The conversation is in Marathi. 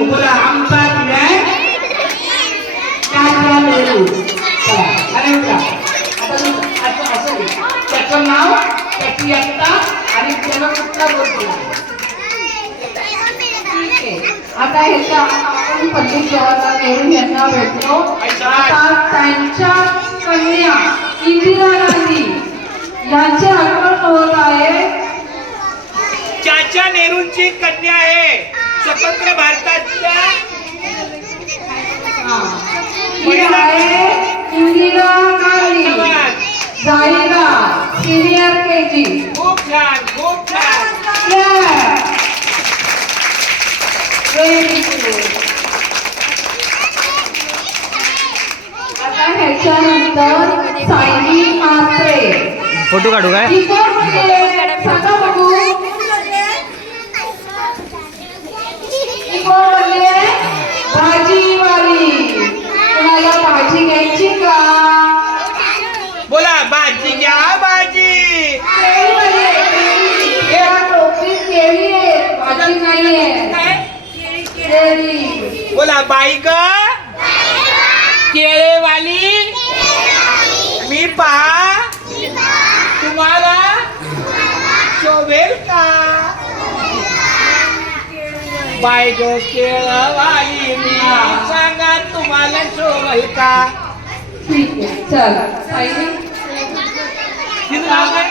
नेहरू. बोला आमचा दिलाय चाचा नेहरू. अरे बघा आता असं त्याचं नाव त्याची इयत्ता आणि त्याला कुठला बोलतो. आता ह्याच्या आपण पंडित जवाहरलाल नेहरू यांना भेटलो. आता त्यांच्या कन्या इंदिरा गांधी यांचे आगमन होत आहे. चाचा नेहरूंची कन्या आहे स्वतंत्र भारताच्या. ही आहे इंदिरा गांधी झाहिरा सिनियर KG. खूप छान खूप छान. आता ह्याच्यानंतर सायली म्हात्रे. फोटो काढू काय? सांगा बघू. भाजीवाली. तुम्हाला भाजी घ्यायची का? बोला भाजी घ्या भाजी. टोपलीत केळी आहे, भाजी नाहीये. केळी. बोला बाई ग केळेवाली. मी पहा तुम्हाला शोभेल का? बाई ग केळवाली मी सांगा तुम्हाला शोभेल का? ठीक आहे चल. तिचं नाव काय?